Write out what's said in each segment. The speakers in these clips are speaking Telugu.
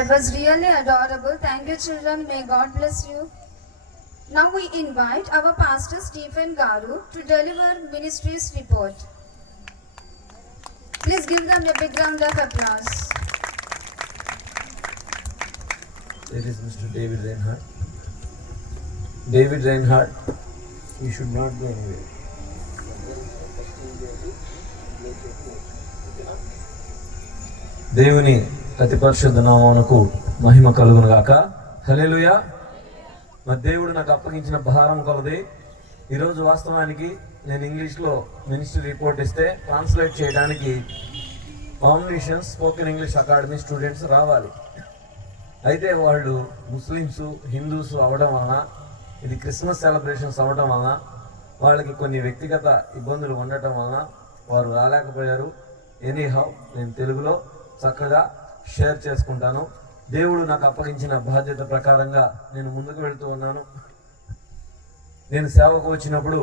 That was really adorable. Thank you, children. May God bless you. Now we invite our pastor Stephen Garu to deliver ministry's report. Please give them a big round of applause. It is Mr. David Reinhardt. David Reinhardt, you should not go anywhere. దేవుని అతి పరిశుద్ధ నామమునకు మహిమ కలుగును గాక. హల్లెలూయా. మరి దేవుడు నాకు అప్పగించిన భారం కొలది. ఈరోజు వాస్తవానికి నేను ఇంగ్లీష్లో మినిస్ట్రీ రిపోర్ట్ ఇస్తే ట్రాన్స్లేట్ చేయడానికి combination spoken English academy students రావాలి. అయితే వాళ్ళు ముస్లిమ్స్ హిందూస్ అవ్వడం వలన, ఇది క్రిస్మస్ సెలబ్రేషన్స్ అవ్వడం వలన, వాళ్ళకి కొన్ని వ్యక్తిగత ఇబ్బందులు ఉండటం వలన వారు రాలేకపోయారు. ఎనీహౌ నేను తెలుగులో చక్కగా షేర్ చేసుకుంటాను. దేవుడు నాకు అప్పగించిన బాధ్యత ప్రకారంగా నేను ముందుకు వెళ్తూ ఉన్నాను. నేను సేవకు వచ్చినప్పుడు,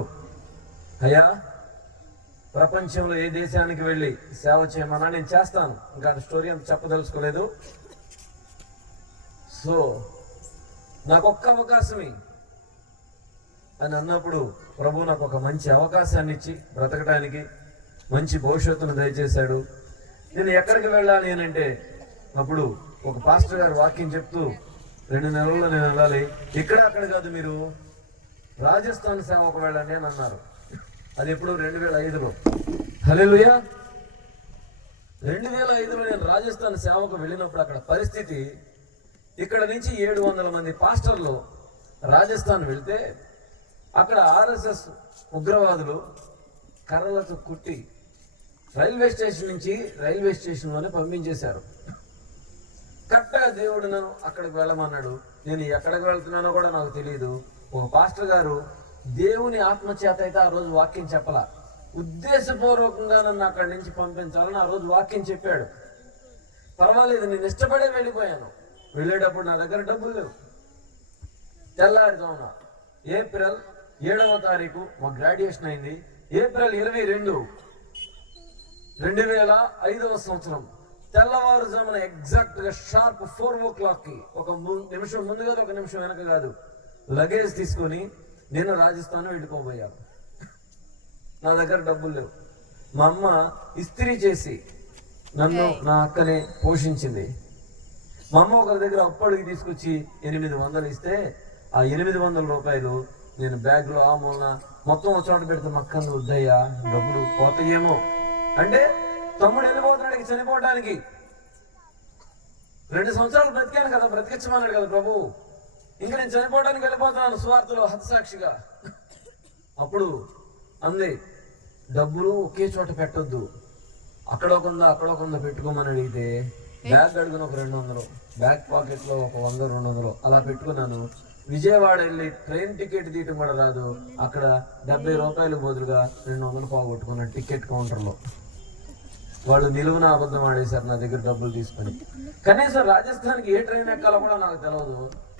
అయ్యా ప్రపంచంలో ఏ దేశానికి వెళ్ళి సేవ చేయమన్నా నేను చేస్తాను, ఇంకా స్టోరీ అంత చెప్పదలుచుకోలేదు. సో నాకు ఒక్క అవకాశమే అని అన్నప్పుడు ప్రభు నాకు ఒక మంచి అవకాశాన్ని ఇచ్చి బ్రతకడానికి మంచి భవిష్యత్తును దయచేశాడు. నేను ఎక్కడికి వెళ్ళాలి అని అంటే, అప్పుడు ఒక పాస్టర్ గారు వాక్యం చెప్తూ 2 నెలల్లో నేను వెళ్ళాలి, ఇక్కడ అక్కడ కాదు, మీరు రాజస్థాన్ సేవకు వెళ్ళండి అని అన్నారు. అది ఎప్పుడు 2005లో. హల్లెలూయా. 2005లో నేను రాజస్థాన్ సేవకు వెళ్ళినప్పుడు అక్కడ పరిస్థితి, ఇక్కడ నుంచి 700 మంది పాస్టర్లు రాజస్థాన్ వెళ్తే అక్కడ RSS ఉగ్రవాదులు కర్రలతో కుట్టి రైల్వే స్టేషన్ నుంచి రైల్వే స్టేషన్లోనే పంపించేశారు. కరెక్ట్గా దేవుడు నన్ను అక్కడికి వెళ్ళమన్నాడు. నేను ఎక్కడికి వెళ్తున్నానో కూడా నాకు తెలియదు. ఒక పాస్టర్ గారు దేవుని ఆత్మచేత అయితే ఆ రోజు వాక్యం చెప్పాల, ఉద్దేశపూర్వకంగా నన్ను అక్కడి నుంచి పంపించాలని ఆ రోజు వాక్యం చెప్పాడు. పర్వాలేదు, నేను ఇష్టపడే వెళ్ళిపోయాను. వెళ్ళేటప్పుడు నా దగ్గర డబ్బులు లేవు. తెల్లారుజామున ఏప్రిల్ 7వ తారీఖు మా గ్రాడ్యుయేషన్ అయింది. ఏప్రిల్ 22, 2005వ సంవత్సరం తెల్లవారుజామున ఎగ్జాక్ట్గా షార్ప్ 4 o'clockకి, ఒక నిమిషం ముందు కాదు, ఒక నిమిషం వెనక కాదు, లగేజ్ తీసుకొని నేను రాజస్థాన్ వెళ్ళిపోబోయాను. నా దగ్గర డబ్బులు లేవు. మా అమ్మ ఇస్త్రీ చేసి నన్ను నా అక్కని పోషించింది. మా అమ్మ ఒకరి దగ్గర అప్పటికి తీసుకొచ్చి 800 ఇస్తే ఆ 800 రూపాయలు నేను బ్యాగ్లో ఆ మూలన మొత్తం ఒక చోట పెడితే మక్కను వద్దయ్యా డబ్బులు పోతాయేమో అంటే, తమ్ముడు వెళ్ళిపోతున్నాడు చనిపోవడానికి. 2 సంవత్సరాలు బ్రతికాను కదా, బ్రతికించమన్నాడు కదా ప్రభు. ఇంకా నేను చనిపోవడానికి వెళ్ళిపోతున్నాను సువార్తలో హతసాక్షిగా. అప్పుడు అంది, డబ్బులు ఒకే చోట పెట్టొద్దు, అక్కడో కొంద పెట్టుకోమని అడిగితే, బ్యాగ్ అడుగున ఒక 200, బ్యాక్ పాకెట్లో ఒక 100, 200 అలా పెట్టుకున్నాను. విజయవాడ వెళ్ళి ట్రైన్ టికెట్ తీయటం కూడా రాదు. అక్కడ 70 రూపాయలు బదులుగా 200 పోగొట్టుకున్నాను టికెట్ కౌంటర్లో. వాళ్ళు నిలువున అబద్ధం ఆడేశారు నా దగ్గర డబ్బులు తీసుకొని. కనీసం రాజస్థాన్కి ఏ ట్రైన్ ఎక్కాలో కూడా నాకు తెలియదు.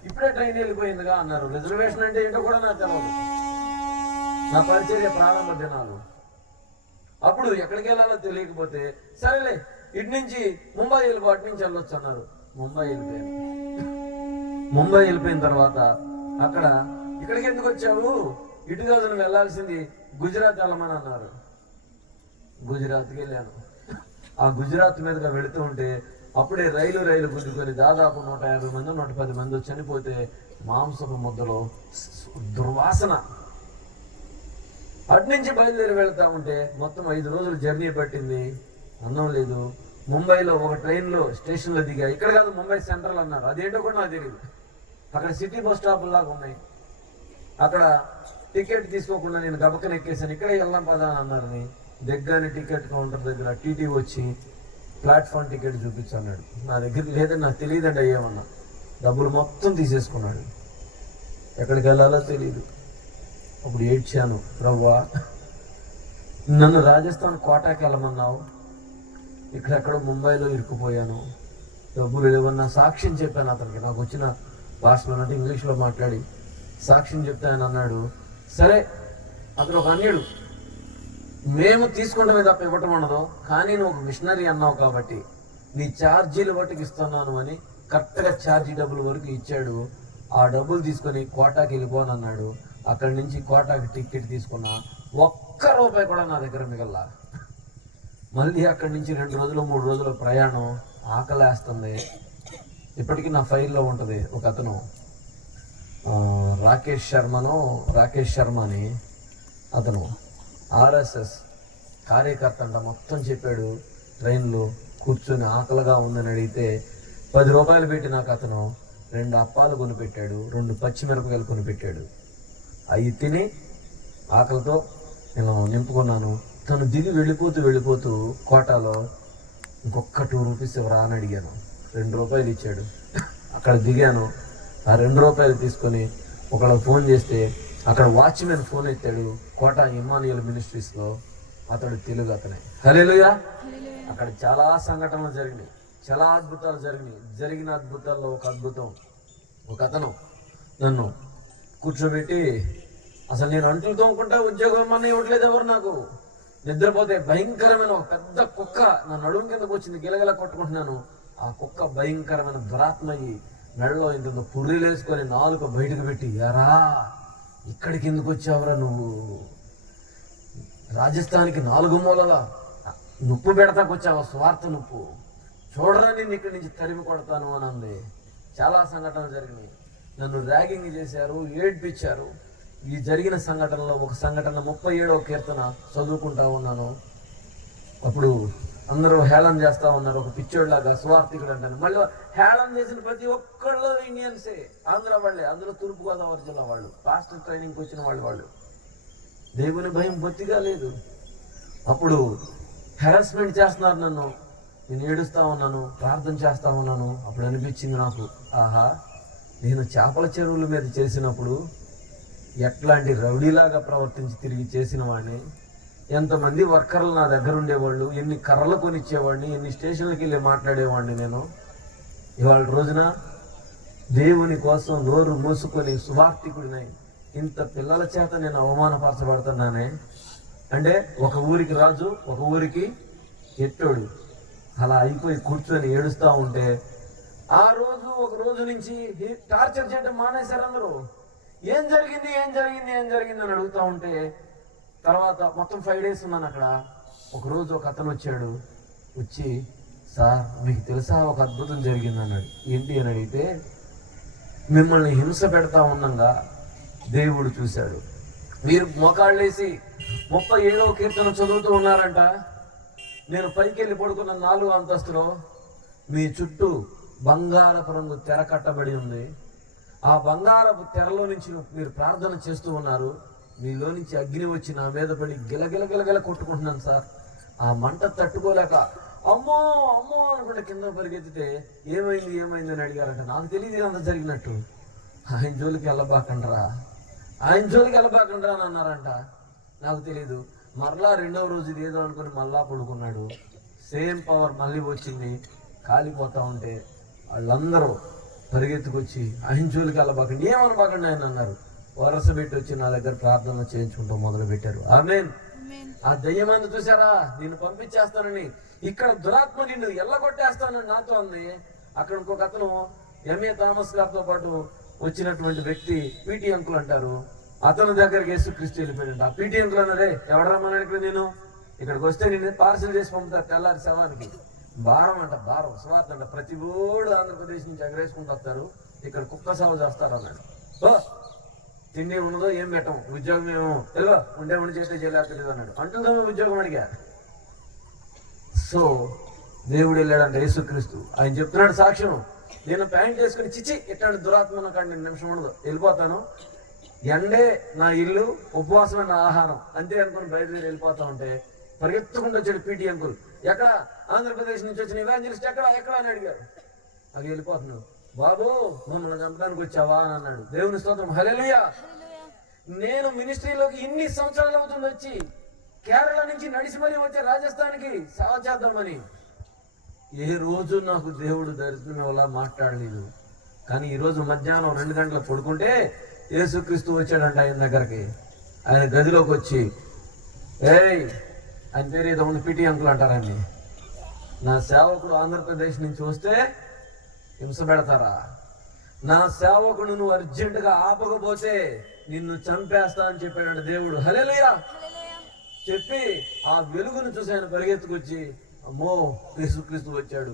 ఇప్పుడే ట్రైన్ వెళ్ళిపోయిందిగా అన్నారు. రిజర్వేషన్ అంటే ఏంటో కూడా నాకు తెలియదు. నా పరిచర్య ప్రారంభ దినాలు. అప్పుడు ఎక్కడికి వెళ్ళాలో తెలియకపోతే, సరేలే ఇటు నుంచి ముంబై వెళ్ళిపో, అటు నుంచి వెళ్ళొచ్చు అన్నారు. ముంబై వెళ్ళిపోయాను. ముంబై వెళ్ళిపోయిన తర్వాత అక్కడ, ఇక్కడికి ఎందుకు వచ్చావు, ఇటు కాదు నువ్వు వెళ్ళాల్సింది గుజరాత్ వెళ్ళమని అన్నారు. గుజరాత్కి వెళ్ళాను. ఆ గుజరాత్ మీదుగా వెళుతూ ఉంటే అప్పుడే రైలు గుద్దుకొని దాదాపు 150 మంది 110 మంది చనిపోతే మాంసపు ముద్దలో దుర్వాసన. అటు నుంచి బయలుదేరి వెళ్తా ఉంటే మొత్తం 5 రోజులు జర్నీ పట్టింది. అన్నం లేదు. ముంబైలో ఒక ట్రైన్లో స్టేషన్లో దిగా, ఇక్కడ కాదు ముంబై సెంట్రల్ అన్నారు. అదేంటో కూడా నాకు తెలియదు. అక్కడ సిటీ బస్ స్టాప్ లాగా ఉన్నాయి. అక్కడ టికెట్ తీసుకోకుండా నేను గబక్కన ఎక్కేసాను. ఇక్కడే వెళ్దాం పదా అని అన్నారు. దగ్గరని టికెట్ కౌంటర్ దగ్గర టీటీ వచ్చి ప్లాట్ఫామ్ టికెట్ చూపించన్నాడు. నా దగ్గర లేదని నాకు తెలియదండి అయ్యామన్నా. డబ్బులు మొత్తం తీసేసుకున్నాడు. ఎక్కడికి వెళ్ళాలో తెలియదు. అప్పుడు ఏడ్చాను, రవ్వా నన్ను రాజస్థాన్ కోటాకి వెళ్ళమన్నావు, ఇక్కడెక్కడో ముంబైలో ఇరుక్కుపోయాను, డబ్బులు లేవన్నా సాక్ష్యం చెప్పాను అతనికి. నాకు వచ్చిన భాషలో అంటే ఇంగ్లీష్లో మాట్లాడి సాక్ష్యం చెప్తే ఆయన అన్నాడు, సరే అతను ఒక అన్యుడు, మేము తీసుకుంటమే తప్ప ఇవ్వటం ఉండదు, కానీ నువ్వు ఒక మిషనరీ అన్నావు కాబట్టి నీ ఛార్జీలు బట్టికి ఇస్తున్నాను అని కరెక్ట్గా ఛార్జీ డబ్బుల వరకు ఇచ్చాడు. ఆ డబ్బులు తీసుకొని కోటాకి వెళ్ళిపోనన్నాడు. అక్కడి నుంచి కోటాకి టికెట్ తీసుకున్నా, ఒక్క రూపాయి కూడా నా దగ్గర మిగల్లా. మళ్ళీ అక్కడి నుంచి 2 రోజులు 3 రోజుల ప్రయాణం, ఆకలేస్తుంది. ఇప్పటికీ నా ఫైల్లో ఉంటుంది. ఒక అతను రాకేష్ శర్మ అని అతను RSS కార్యకర్త అంట, మొత్తం చెప్పాడు. ట్రైన్లో కూర్చొని ఆకలిగా ఉందని అడిగితే 10 రూపాయలు పెట్టి నాకు అతను 2 అప్పాలు కొనిపెట్టాడు, 2 పచ్చిమిరపకాయలు కొనిపెట్టాడు. అవి తిని ఆకలితో నేను నింపుకున్నాను. తను దిగి వెళ్ళిపోతూ కోటాలో ఇంకొక 2 రూపీస్ ఎవరా అని అడిగాను. 2 రూపాయలు ఇచ్చాడు. అక్కడ దిగాను. ఆ 2 రూపాయలు తీసుకొని ఒకళ్ళకి ఫోన్ చేస్తే అక్కడ వాచ్మెన్ ఫోన్ ఎత్తాడు. కోట ఇమ్మానుయేల్ మినిస్ట్రీస్లో. అతడు తెలుగు అతనే. హల్లెలూయా. అక్కడ చాలా సంఘటనలు జరిగినాయి, చాలా అద్భుతాలు జరిగినాయి. జరిగిన అద్భుతాల్లో ఒక అద్భుతం, ఒక అతను నన్ను కూర్చోబెట్టి, అసలు నేను అంట్లు తోముకుంటా ఉద్యోగం ఏమన్నా ఇవ్వట్లేదు ఎవరు నాకు. నిద్రపోతే భయంకరమైన ఒక పెద్ద కుక్క నా నడుము కిందకు వచ్చింది, గిలగిల కొట్టుకుంటున్నాను. ఆ కుక్క భయంకరమైన దురాత్మయ్యి మెడలో ఇంత పుర్రీలు వేసుకొని నాలుక బయటకు పెట్టి, ఎరా ఇక్కడికి ఎందుకు వచ్చావురా నువ్వు, రాజస్థాన్కి 4 మూలల నొప్పు పెడతాకు వచ్చావు, స్వార్థ నొప్పు, చూడరా నేను ఇక్కడి నుంచి తరిమి కొడతాను అని అంది. చాలా సంఘటనలు జరిగినాయి. నన్ను ర్యాగింగ్ చేశారు, ఏడ్పించారు. ఈ జరిగిన సంఘటనలో ఒక సంఘటన 37వ కీర్తన చదువుకుంటా ఉన్నాను. అప్పుడు అందరూ హేళన చేస్తూ ఉన్నారు, ఒక పిచ్చోడ్లాగా స్వార్థికుడు అంటాను. మళ్ళీ హేళన చేసిన ప్రతి ఒక్కళ్ళు ఇండియన్సే, ఆంధ్ర వాళ్ళే. అందులో తూర్పుగోదావరి జిల్లా వాళ్ళు, పాస్టర్ ట్రైనింగ్కి వచ్చిన వాళ్ళు. దేవుని భయం బొత్తిగా లేదు. అప్పుడు హెరాస్మెంట్ చేస్తున్నారు నన్ను. నేను ఏడుస్తూ ఉన్నాను, ప్రార్థన చేస్తూ ఉన్నాను. అప్పుడు అనిపించింది నాకు, ఆహా, నేను చేపల చెరువుల మీద చేసినప్పుడు ఎట్లాంటి రౌడీలాగా ప్రవర్తించి తిరిగి చేసిన వాడిని, ఎంతమంది వర్కర్లు నా దగ్గర ఉండేవాళ్ళు, ఎన్ని కర్రలు కొనిచ్చేవాడిని, ఎన్ని స్టేషన్లకి వెళ్ళి మాట్లాడేవాడిని. నేను ఇవాళ రోజున దేవుని కోసం నోరు మూసుకొని సువార్థికుడినై ఇంత పిల్లల చేత నేను అవమానపరచబడుతున్నానే. అంటే ఒక ఊరికి రాజు, ఒక ఊరికి ఎట్టోడు, అలా అయిపోయి కూర్చొని ఏడుస్తూ ఉంటే ఒక రోజు నుంచి టార్చర్ చేయడం మానేశారు అందరూ. ఏం జరిగింది అని అడుగుతూ ఉంటే, తర్వాత మొత్తం 5 days ఉన్నాను అక్కడ. ఒకరోజు ఒక అతను వచ్చాడు. వచ్చి, సార్ మీకు తెలుసా ఒక అద్భుతం జరిగింది అన్నాడు. ఏంటి అని అడిగితే, మిమ్మల్ని హింస పెడతా ఉన్నాగా దేవుడు చూశాడు. మీరు మోకాళ్ళేసి 37వ కీర్తన చదువుతూ ఉన్నారంట. నేను పైకి వెళ్ళి పడుకున్న 4వ అంతస్తులో మీ చుట్టూ బంగారపు రంగు తెర కట్టబడి ఉంది. ఆ బంగారపు తెరలో నుంచి మీరు ప్రార్థన చేస్తూ ఉన్నారు. మీలో నుంచి అగ్ని వచ్చి నా మీద పడి గిలగిల కొట్టుకుంటున్నాను సార్. ఆ మంట తట్టుకోలేక అమ్మో అనుకుంటే కింద పరిగెత్తితే ఏమైంది అని అడిగారంట. నాకు తెలియదు అంత జరిగినట్టు. ఆయన జోలికి వెళ్ళబాకండ్రా అని అన్నారంట. నాకు తెలీదు. మరలా 2వ రోజు ఇది ఏదో అనుకుని మళ్ళా పడుకున్నాడు. సేమ్ పవర్ మళ్ళీ వచ్చింది. కాలిపోతా ఉంటే వాళ్ళందరూ పరిగెత్తుకొచ్చి ఆయన జోలికి వెళ్ళబాకండి, ఏమనబాకండి ఆయన అన్నారు. వరస పెట్టి వచ్చి నా దగ్గర ప్రార్థన చేయించుకుంటాం మొదలు పెట్టారు. ఆమేన్. ఆ దయ్యమంది చూసారా, నేను పంపించేస్తానని, ఇక్కడ దురాత్మ నిన్ను ఎల్లగొట్టేస్తానని నాతో అంది. అక్కడ ఇంకొక అతను MA థామస్ గారితో పాటు వచ్చినటువంటి వ్యక్తి PT అంకుల్ అంటారు. అతని దగ్గరికి యేసుక్రీస్తు వెళ్ళిపోయాడు. ఆ PT అంకుల్ అన్నదే, ఎవడరా మన నేను ఇక్కడికి వస్తే నేను పార్సల్ చేసి పంపుతారు తెల్లారి శవానికి. భారం స్వార్థ అంట. ప్రతి ఓడు ఆంధ్రప్రదేశ్ నుంచి ఎగరేసుకుంటూ వస్తారు, ఇక్కడ కుక్క సేవ చేస్తారు అన్నాడు. తిండి ఉండదో ఏం పెట్టం, ఉద్యోగం ఏమో తెలియదు, ఉండి చేస్తే చేయలేదు అన్నాడు. అంటుందేమో ఉద్యోగం అడిగా. సో దేవుడు వెళ్ళాడంట యేసుక్రీస్తు. ఆయన చెప్తున్నాడు సాక్ష్యం, నేను ప్యాంట్ చేసుకుని చిచ్చి ఇట్లాంటి దురాత్మను కాండి నిమిషం ఉండదు, వెళ్ళిపోతాను, ఎండే నా ఇల్లు, ఉపవాసమే నా ఆహారం అంతే అనుకుని బయలుదేరి వెళ్ళిపోతా ఉంటే పరిగెత్తుకుంటూ వచ్చాడు PT అంకుల్. ఎక్కడ? ఆంధ్రప్రదేశ్ నుంచి వచ్చిన ఇవాంజలిస్ట్ ఎక్కడ అని అడిగారు. అది వెళ్ళిపోతున్నాడు. బాబు మమ్మల్ని చంపడానికి వచ్చావా అని అన్నాడు. దేవుని స్తోత్రం, హల్లెలూయా. నేను మినిస్ట్రీలోకి ఇన్ని సంవత్సరాలు అవుతుంది వచ్చి, కేరళ నుంచి నడిచి మరీ వచ్చే రాజస్థాన్కి సేవ చేద్దామని. ఏ రోజు నాకు దేవుడు దర్శనం వల్ల మాట్లాడలేదు. కానీ ఈరోజు మధ్యాహ్నం 2 గంటలకు పడుకుంటే యేసుక్రీస్తు వచ్చాడంట ఆయన దగ్గరికి. ఆయన గదిలోకి వచ్చి, ఆయన పేరు ఏదో ఉంది, PT అంకుల్ అంటారండి, నా సేవకుడు ఆంధ్రప్రదేశ్ నుంచి వస్తే హింస పెడతారా? నా సేవకుడు నువ్వు అర్జెంటుగా ఆపకపోతే నిన్ను చంపేస్తా అని చెప్పాడు దేవుడు. హల్లెలూయా చెప్పి ఆ వెలుగును చూసి ఆయన పరిగెత్తుకొచ్చి, అమ్మో యేసుక్రీస్తు వచ్చాడు,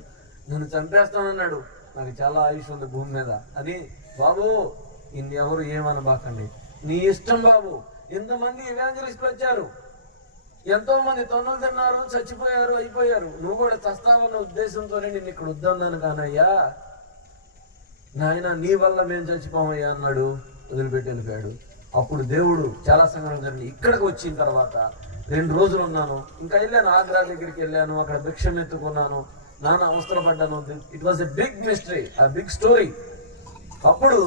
నన్ను చంపేస్తానన్నాడు, నాకు చాలా ఆయుష్ ఉంది భూమి మీద అని. బాబు ఇన్ని ఎవరు ఏమనబాకండి, నీ ఇష్టం బాబు. ఇంతమంది ఇవాంజలిస్టులు వచ్చారు, ఎంతో మంది తొన్నులు తిన్నారు, చచ్చిపోయారు, అయిపోయారు. నువ్వు కూడా చస్తావన్న ఉద్దేశంతోనే నిన్ను ఇక్కడ వద్దన్నాను కానయ్యా, నాయన నీ వల్ల మేము చచ్చిపోమయ్యా అన్నాడు. వదిలిపెట్టి వెళ్ళిపోయాడు. అప్పుడు దేవుడు చాలా సంఘటన జరిగింది. ఇక్కడికి వచ్చిన తర్వాత 2 రోజులు ఉన్నాను. ఇంకా వెళ్ళాను, ఆగ్రా దగ్గరికి వెళ్ళాను, అక్కడ భిక్షం ఎత్తుకున్నాను, నాన్న అవసరపడ్డాను. It was a big mystery, a big story. అప్పుడు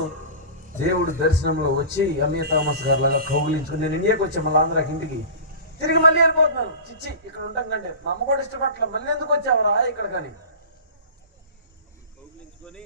దేవుడు దర్శనంలో వచ్చి అమీయ థామస్ గారు లాగా కౌగిలించుకుని, నేను ఇండియాకి వచ్చాను, మళ్ళీ ఆంధ్రాకి ఇంటికి తిరిగి మళ్ళీ వెళ్ళిపోతున్నాను. చిచ్చి ఇక్కడ ఉంటాం కంటే మా అమ్మ కూడా ఇష్టపడలే, మళ్ళీ ఎందుకు వచ్చావురా ఇక్కడ కానీ కౌగిలించుకొని